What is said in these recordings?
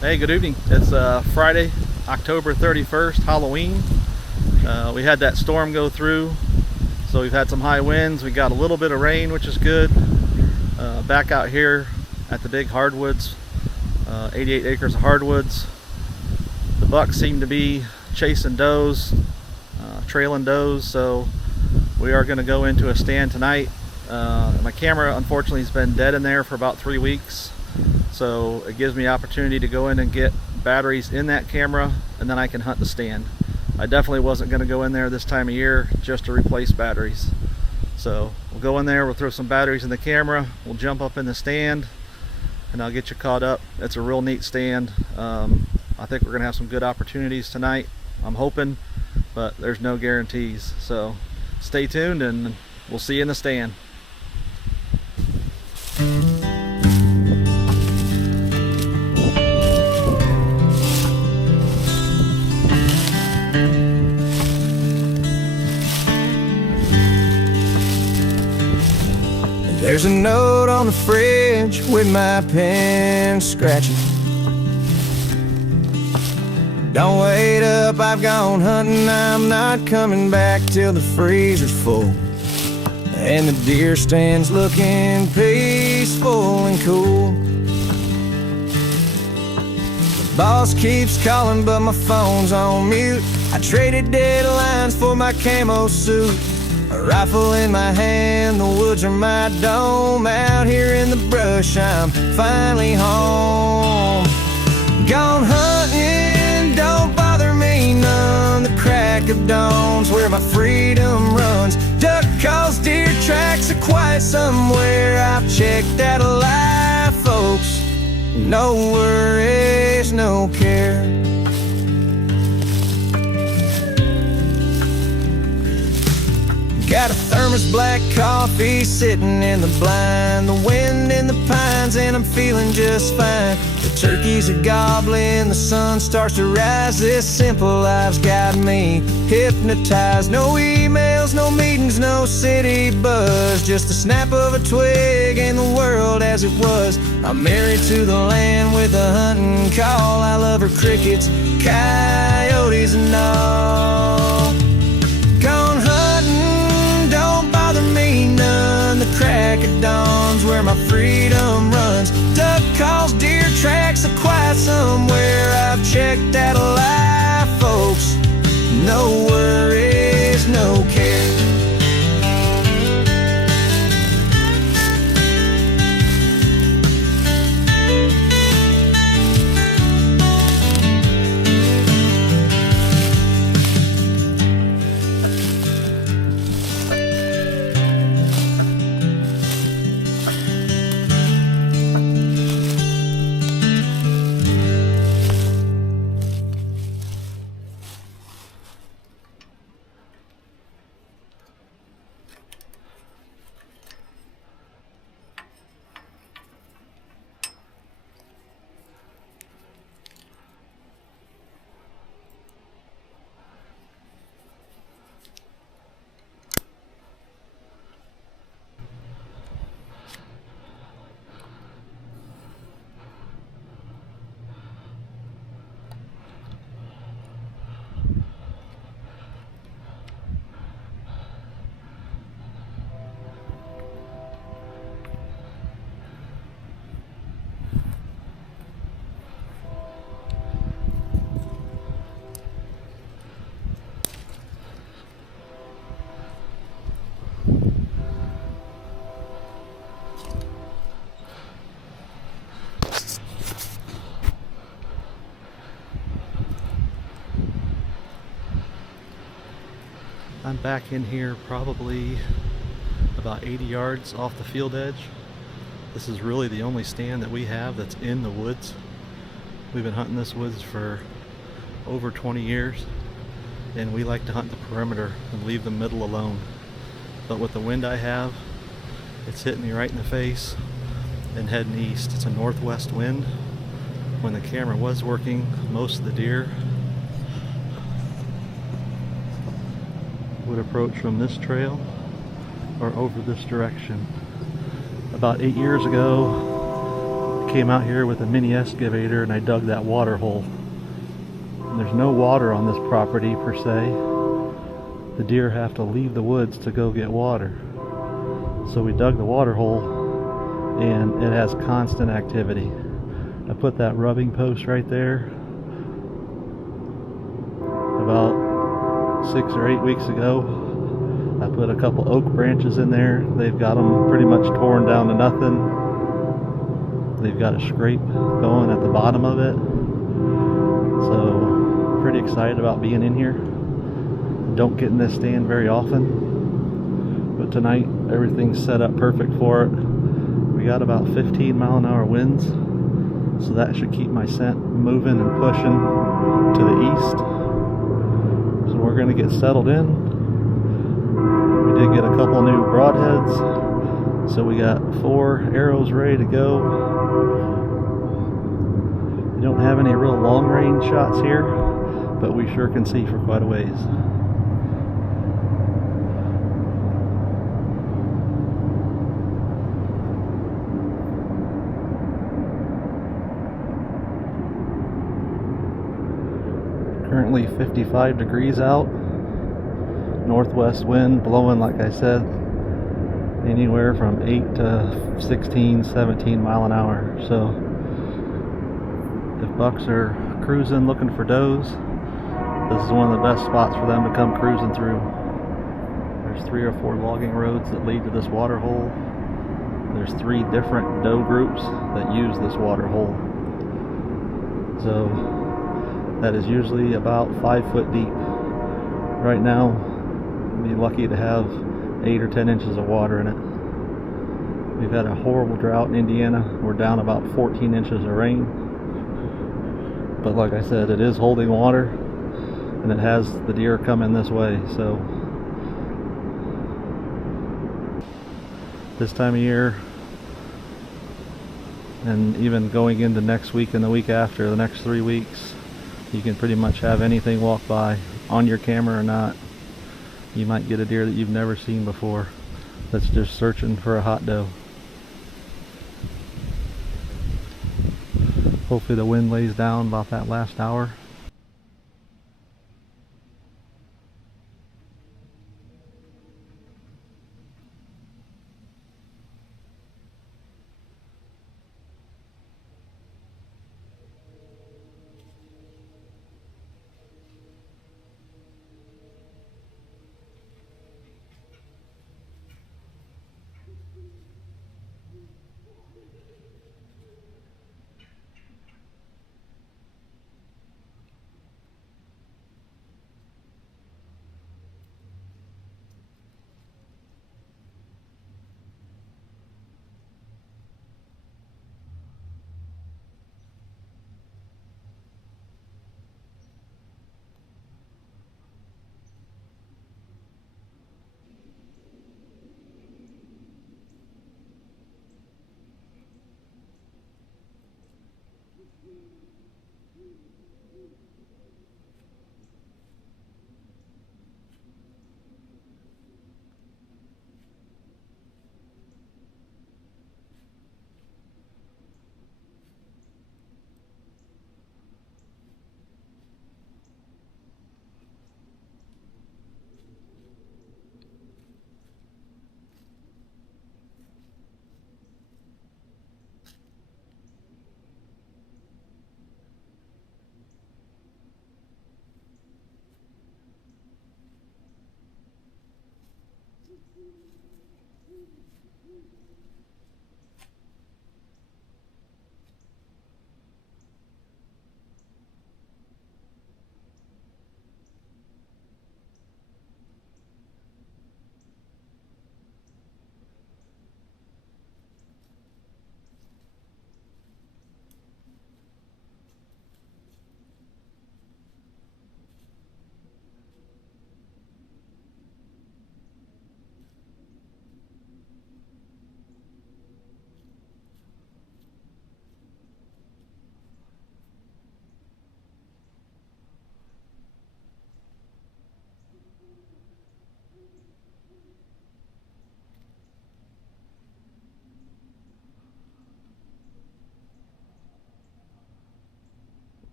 Hey, good evening. It's Friday, October 31st, Halloween. We had that storm go through, so we've had some high winds. We got a little bit of rain, which is good. Back out here at the big hardwoods, 88 acres of hardwoods. The bucks seem to be chasing does, trailing does, so we are going to go into a stand tonight. My camera, unfortunately, has been dead in there for about 3 weeks. So it gives me opportunity to go in and get batteries in that camera, and then I can hunt the stand. I definitely wasn't going to go in there this time of year just to replace batteries. So we'll go in there, we'll throw some batteries in the camera, we'll jump up in the stand, and I'll get you caught up. It's a real neat stand. I think we're going to have some good opportunities tonight. I'm hoping, but there's no guarantees. So stay tuned and we'll see you in the stand. There's a note on the fridge with my pen scratching. Don't wait up, I've gone hunting, I'm not coming back till the freezer's full and the deer stand's looking peaceful and cool. The boss keeps calling but my phone's on mute. I traded deadlines for my camo suit. A rifle in my hand, the woods are my dome. Out here in the brush, I'm finally home. Gone hunting, don't bother me none. The crack of dawn's where my freedom runs. Duck calls, deer tracks are quiet somewhere. I've checked out a life, folks. No worries, no care. Got a thermos black coffee sitting in the blind. The wind in the pines and I'm feeling just fine. The turkeys are gobbling, the sun starts to rise. This simple life's got me hypnotized. No emails, no meetings, no city buzz. Just the snap of a twig and the world as it was. I'm married to the land with a hunting call. I love her crickets, coyotes and all. Gone hunting, don't bother me none. The crack of dawn's where my freedom runs. Duck calls, deer tracks are quiet somewhere. I've checked out a life, folks. No worries, no care. I'm back in here probably about 80 yards off the field edge. This is really the only stand that we have that's in the woods. We've been hunting this woods for over 20 years, and we like to hunt the perimeter and leave the middle alone. But with the wind I have, it's hitting me right in the face and heading east. It's a northwest wind. When the camera was working, most of the deer would approach from this trail or over this direction. About 8 years ago, came out here with a mini excavator and I dug that water hole. And there's no water on this property per se. The deer have to leave the woods to go get water. So we dug the water hole and it has constant activity. I put that rubbing post right there about 6 or 8 weeks ago. I put a couple oak branches in there. They've got them pretty much torn down to nothing. They've got a scrape going at the bottom of it. So pretty excited about being in here. Don't get in this stand very often, but tonight everything's set up perfect for it. We got about 15-mile-an-hour winds, so that should keep my scent moving and pushing to the east. So we're going to get settled in. We did get a couple new broadheads, so we got 4 arrows ready to go. We don't have any real long range shots here, but we sure can see for quite a ways. Currently 55 degrees out. Northwest wind blowing, like I said, anywhere from 8 to 16, 17 mile an hour. So if bucks are cruising looking for does, this is one of the best spots for them to come cruising through. There's 3 or 4 logging roads that lead to this water hole. There's 3 different doe groups that use this water hole. So that is usually about 5 foot deep. Right now, we'd be lucky to have 8 or 10 inches of water in it. We've had a horrible drought in Indiana. We're down about 14 inches of rain. But like I said, it is holding water, and it has the deer coming this way. So this time of year, and even going into next week and the week after, the next 3 weeks, you can pretty much have anything walk by, on your camera or not. You might get a deer that you've never seen before that's just searching for a hot doe. Hopefully the wind lays down about that last hour.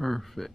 Perfect.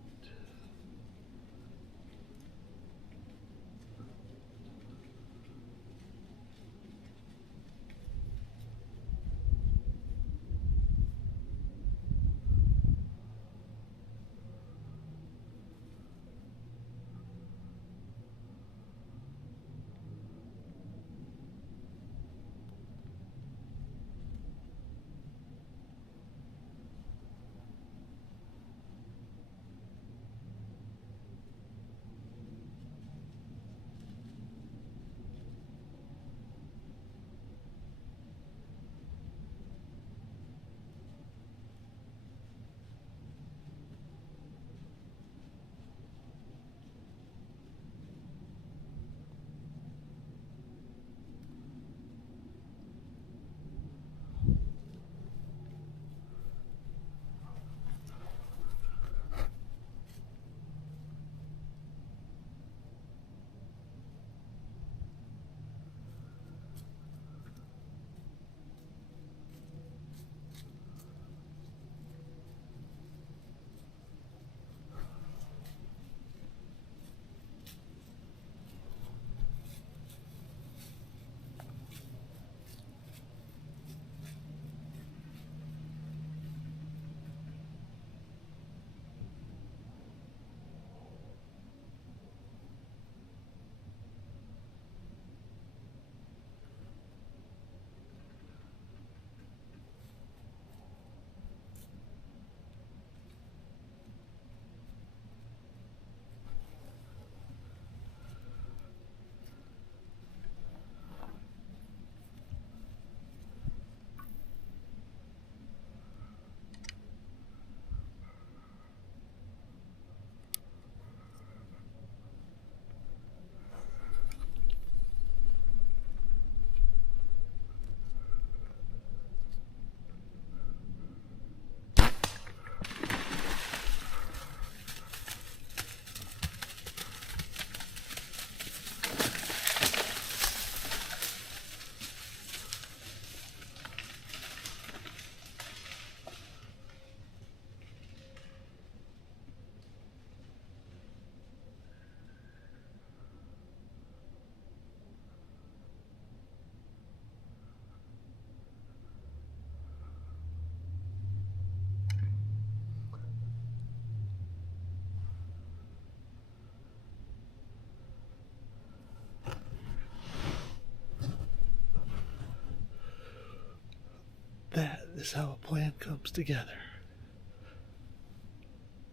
That is how a plan comes together.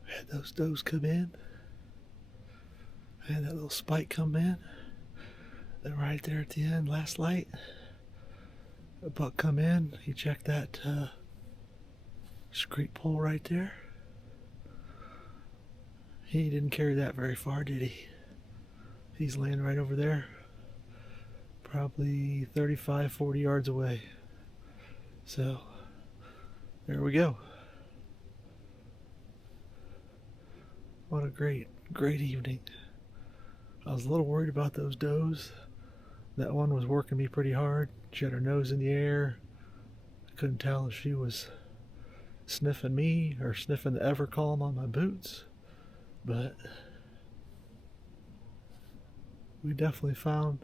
We had those does come in. We had that little spike come in. Then right there at the end, last light, a buck come in. He checked that screet pole right there. He didn't carry that very far, did he? He's laying right over there, probably 35, 40 yards away. So, there we go. What a great evening. I was a little worried about those does. That one was working me pretty hard. She had her nose in the air. I couldn't tell if she was sniffing me or sniffing the Evercalm on my boots. But we definitely found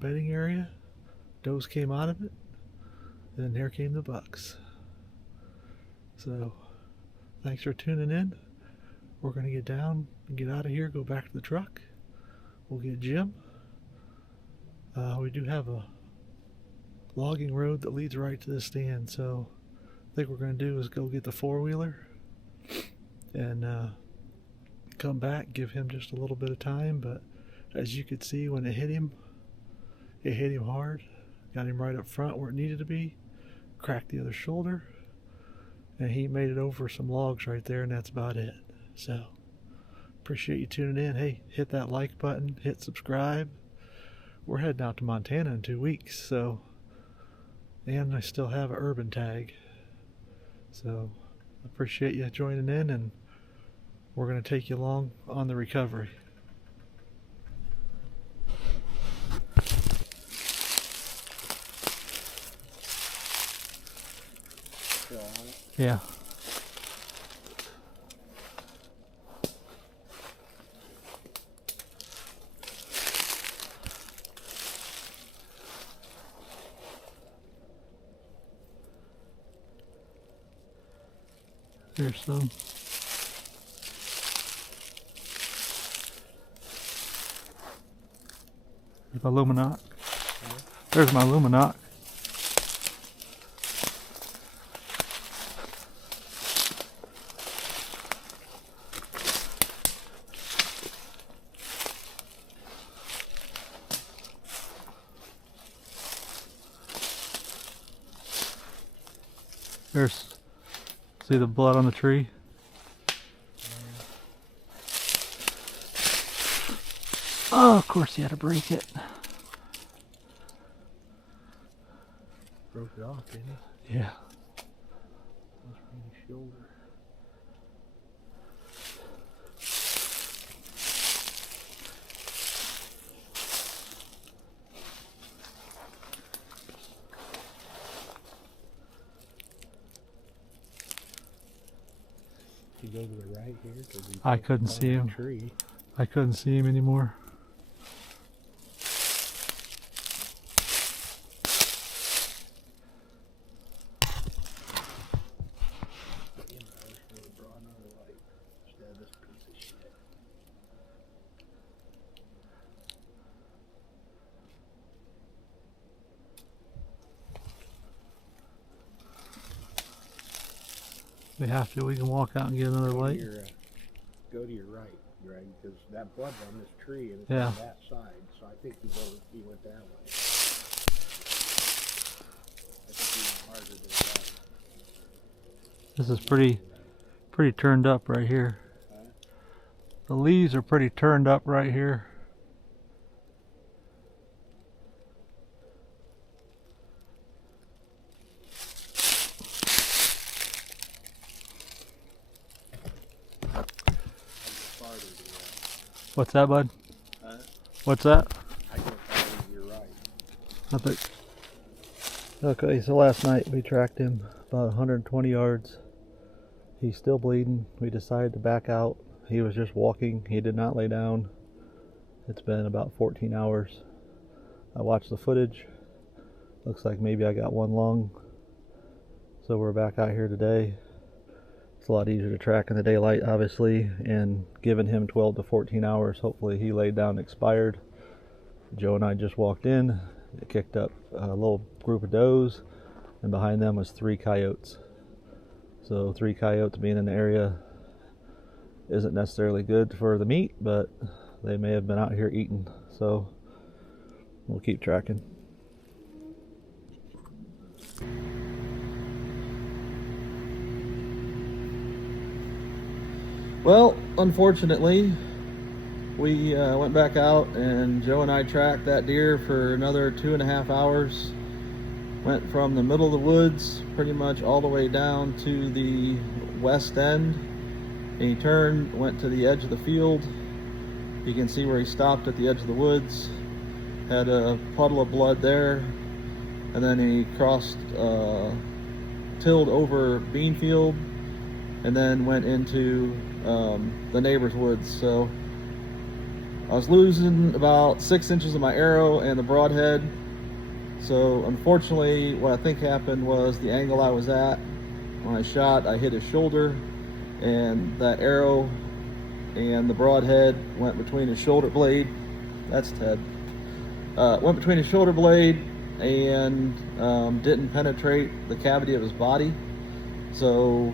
bedding area. Does came out of it, and then here came the bucks. So, thanks for tuning in. We're going to get down and get out of here, go back to the truck. We'll get Jim. We do have a logging road that leads right to the stand, so I think what we're going to do is go get the four-wheeler and come back, give him just a little bit of time. But as you could see, when it hit him hard. Got him right up front where it needed to be, cracked the other shoulder, and he made it over some logs right there, and that's about it. So, appreciate you tuning in. Hey, hit that like button, hit subscribe. We're heading out to Montana in 2 weeks, so, and I still have an urban tag. So, appreciate you joining in, and we're going to take you along on the recovery. Yeah. There's some. There's my Luminac. There's my Luminac. There's, see the blood on the tree? Oh, of course you had to break it. Broke it off, didn't it? Yeah. Must be his shoulder. You go to the right here? I couldn't see him. Tree. I couldn't see him anymore. We have to. We can walk out and get another light. Go to your right, Greg, because that blood's on this tree and it's Yeah. on that side. So I think he went that way. I think he went harder than that. This is pretty turned up right here. The leaves are pretty turned up right here. What's that, bud? What's that? I go farther to your right. I think. Okay, so last night we tracked him about 120 yards. He's still bleeding. We decided to back out. He was just walking. He did not lay down. It's been about 14 hours. I watched the footage. Looks like maybe I got one lung. So we're back out here today. It's a lot easier to track in the daylight, obviously, and giving him 12 to 14 hours. Hopefully he laid down and expired. Joe and I just walked in. It kicked up a little group of does, and behind them was 3 coyotes. So 3 coyotes being in the area isn't necessarily good for the meat, but they may have been out here eating. So we'll keep tracking. Well, unfortunately, we went back out and Joe and I tracked that deer for another 2.5 hours. Went from the middle of the woods pretty much all the way down to the west end. And he turned, went to the edge of the field. You can see where he stopped at the edge of the woods. Had a puddle of blood there. And then he crossed, tilled over bean field, and then went into the neighbor's woods. So I was losing about 6 inches of my arrow and the broadhead. So unfortunately, what I think happened was the angle I was at when I shot, I hit his shoulder, and that arrow and the broadhead went between his shoulder blade. That's Ted. Went between his shoulder blade and didn't penetrate the cavity of his body. So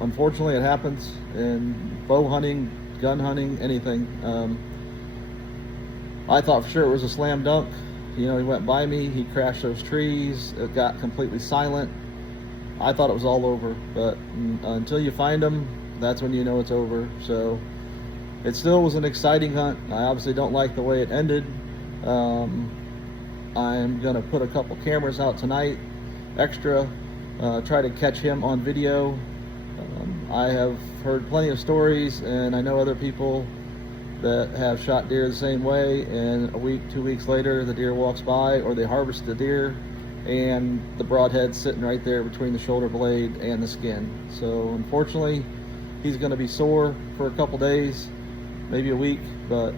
unfortunately, it happens in bow hunting, gun hunting, anything. I thought for sure it was a slam dunk. You know, he went by me, he crashed those trees, it got completely silent. I thought it was all over, but until you find them, that's when you know it's over. So it still was an exciting hunt. I obviously don't like the way it ended. I'm gonna put a couple cameras out tonight, extra, try to catch him on video. I have heard plenty of stories, and I know other people that have shot deer the same way, and a week, 2 weeks later, the deer walks by, or they harvest the deer, and the broadhead's sitting right there between the shoulder blade and the skin. So unfortunately, he's gonna be sore for a couple days, maybe a week, but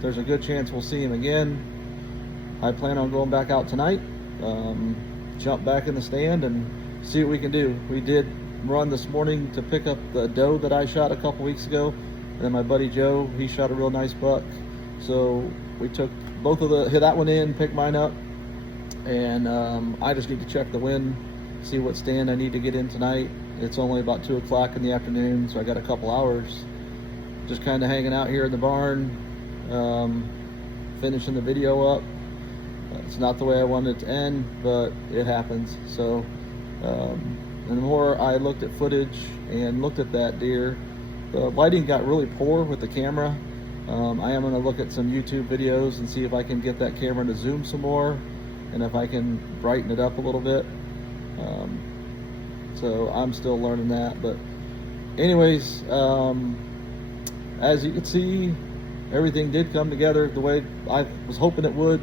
there's a good chance we'll see him again. I plan on going back out tonight, jump back in the stand and see what we can do. We did run this morning to pick up the doe that I shot a couple weeks ago, and then my buddy Joe, he shot a real nice buck. So we took both of hit that one in, picked mine up, and I just need to check the wind, see what stand I need to get in tonight. It's only about 2 o'clock in the afternoon, so I got a couple hours. Just kind of hanging out here in the barn, finishing the video up. It's not the way I wanted it to end, but it happens. So, and the more I looked at footage and looked at that deer, the lighting got really poor with the camera. I am going to look at some YouTube videos and see if I can get that camera to zoom some more, and if I can brighten it up a little bit. So I'm still learning that, but anyways, as you can see, everything did come together the way I was hoping it would.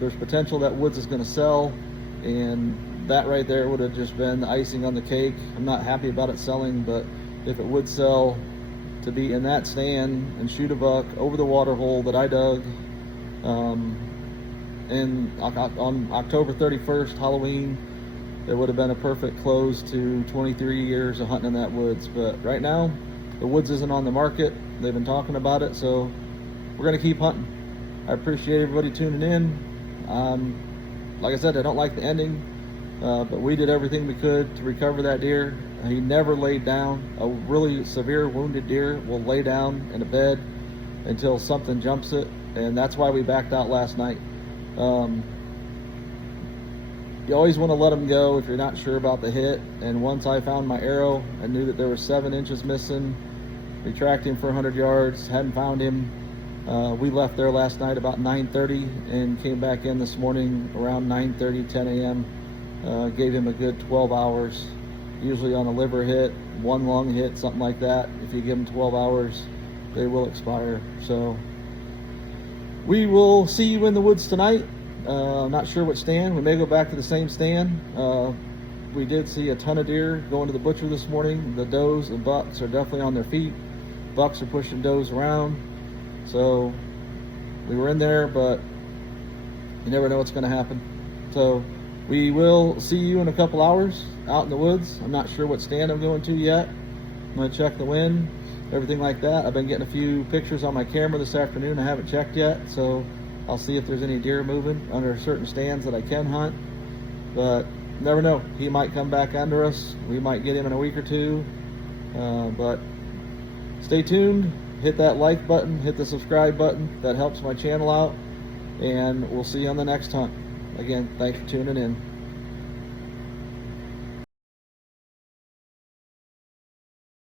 There's potential that Woods is going to sell, and that right there would have just been the icing on the cake. I'm not happy about it selling, but if it would sell, to be in that stand and shoot a buck over the water hole that I dug on October 31st, Halloween, it would have been a perfect close to 23 years of hunting in that woods. But right now, the woods isn't on the market. They've been talking about it, so we're going to keep hunting. I appreciate everybody tuning in. Like I said, I don't like the ending, but we did everything we could to recover that deer. He never laid down. A really severe wounded deer will lay down in a bed until something jumps it, and that's why we backed out last night. You always want to let them go if you're not sure about the hit, and once I found my arrow and knew that there was 7 inches missing, we tracked him for 100 yards, hadn't found him. We left there last night about 9:30 and came back in this morning around 9:30, 10 a.m. Gave him a good 12 hours. Usually on a liver hit, 1 lung hit, something like that, if you give them 12 hours, they will expire. So we will see you in the woods tonight. Not sure what stand. We may go back to the same stand. We did see a ton of deer going to the butcher this morning. The does and bucks are definitely on their feet. Bucks are pushing does around. So we were in there, but you never know what's going to happen. So we will see you in a couple hours out in the woods. I'm not sure what stand I'm going to yet. I'm going to check the wind, everything like that. I've been getting a few pictures on my camera this afternoon. I haven't checked yet, so I'll see if there's any deer moving under certain stands that I can hunt. But never know. He might come back under us. We might get him in a week or two. But stay tuned. Hit that like button. Hit the subscribe button. That helps my channel out. And we'll see you on the next hunt. Again, thanks for tuning in.